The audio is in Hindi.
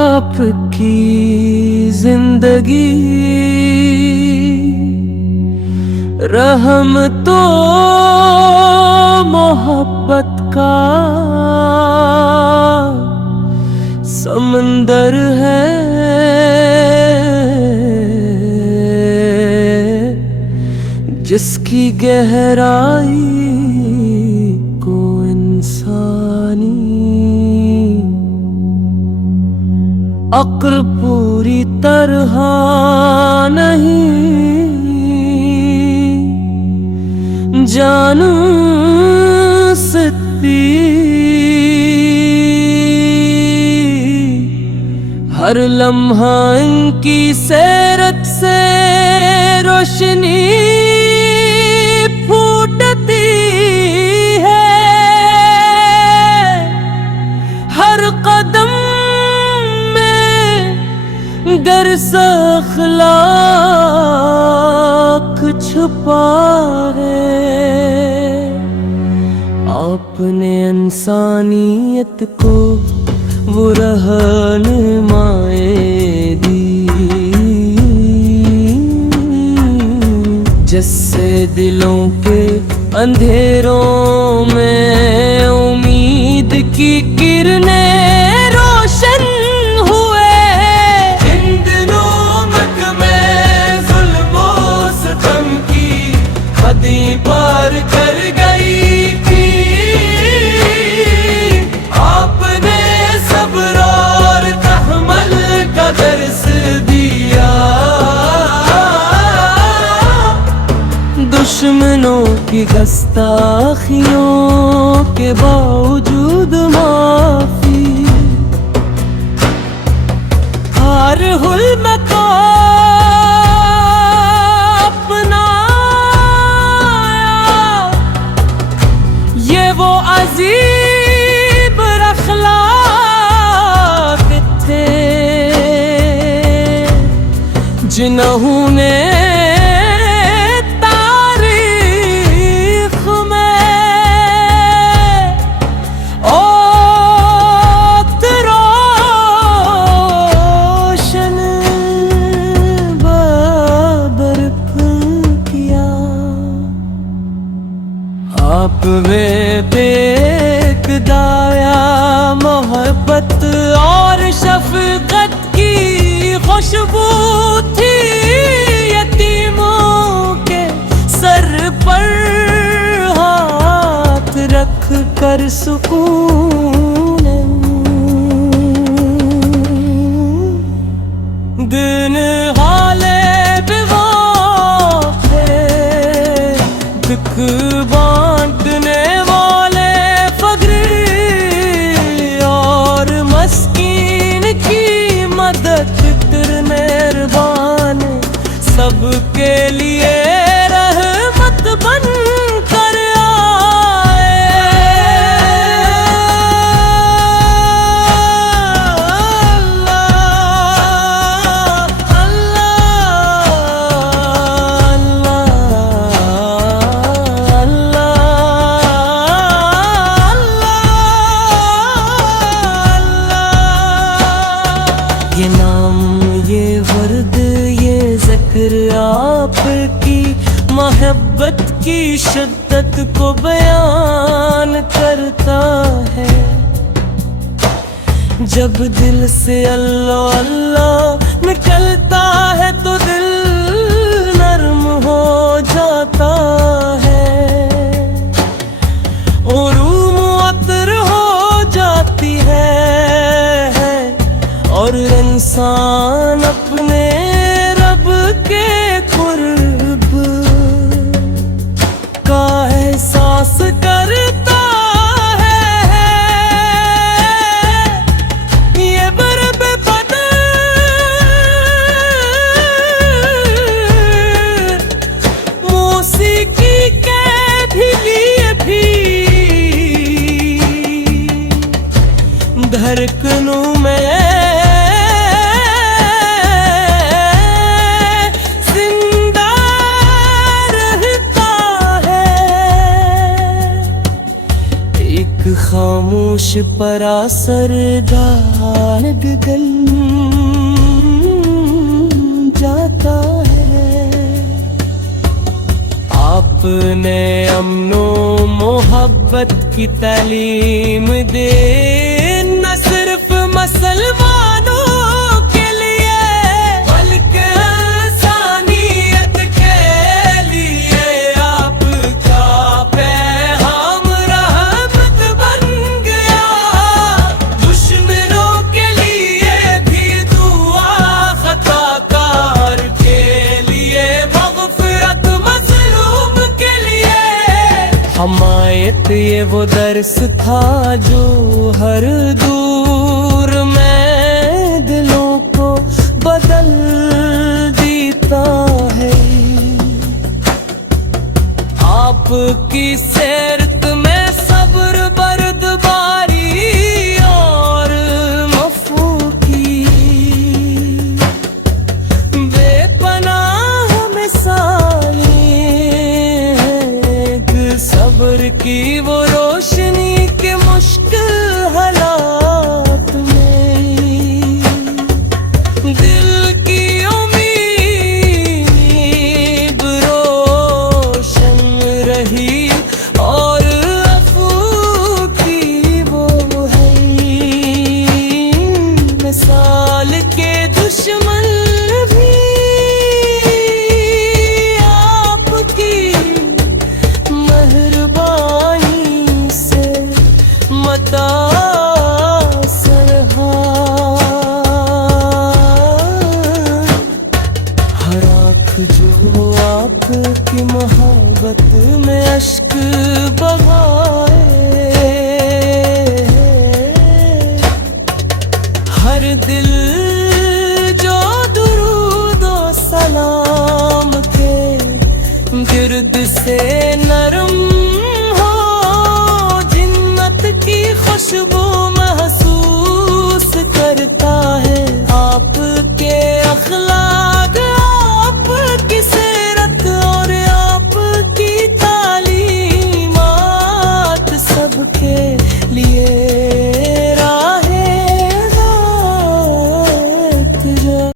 आपकी जिंदगी रहम तो मोहब्बत का समंदर है, जिसकी गहराई को इंसानी अक्ल पूरी तरह नहीं जान सकती। हर लम्हा इनकी सैरत से रोशनी फूटती है, हर कदम गर अखलाक छुपा है। आपने इंसानियत को वो रहनुमाई दी, जिससे दिलों के अंधेरों में उम्मीद की किरणें रोशन पार कर गई थी। आपने सब्र और तहम्मुल का दर्स दिया, दुश्मनों की गुस्ताखियों के बावजूद माफी। हर हुल्म को अजीब अखलाक थे, जिन्होंने तारीख में औत रोशन बर्प किया। आप वे दाया मोहब्बत और शफकत की खुशबू थी, यतीमों के सर पर हाथ रख कर सुकून। दिन गालिब वो थे, दुख बांटने सबके लिए रहमत बन कर आए। अल्लाह अल्लाह अल्लाह अल्लाह। ये नाम, ये वर्द, ये ज़िक्र आपकी मोहब्बत की शिद्दत को बयान करता है। जब दिल से अल्लाह अल्लाह निकलता है तो दिल नर्म हो जाता है, और रूह मुअत्तर हो जाती है, और इंसान अपने रब के कुर्ब का एहसास करता है। ये बर्ब बदर परासर दाग गल जाता है। आपने अमनो मोहब्बत की तालीम दे न सिर्फ मुसलमानों के लिए बल्कि इंसानियत के लिए। आपका पैगाम रहमत बन गया, दुश्मनों के लिए भी दुआ, खताकार के लिए मग़फ़िरत, मज़लूम के लिए हमायत। ये वो दर्स था जो हर दूर में दिलों को बदल देता है। आपकी सीरत में सब्र, बर्दबारी और मफ़ू की बेपनाह मिसालें हैं। सब्र की वो रोशनी के मुश्किल हालात में दिल की उम्मीद रोशन रही। और अफ़ू की वो है मिसाल के दुश्मन भी आपकी मेहरबानी से मुतासर हर आँख जो आपकी मोहब्बत में अश्क बहा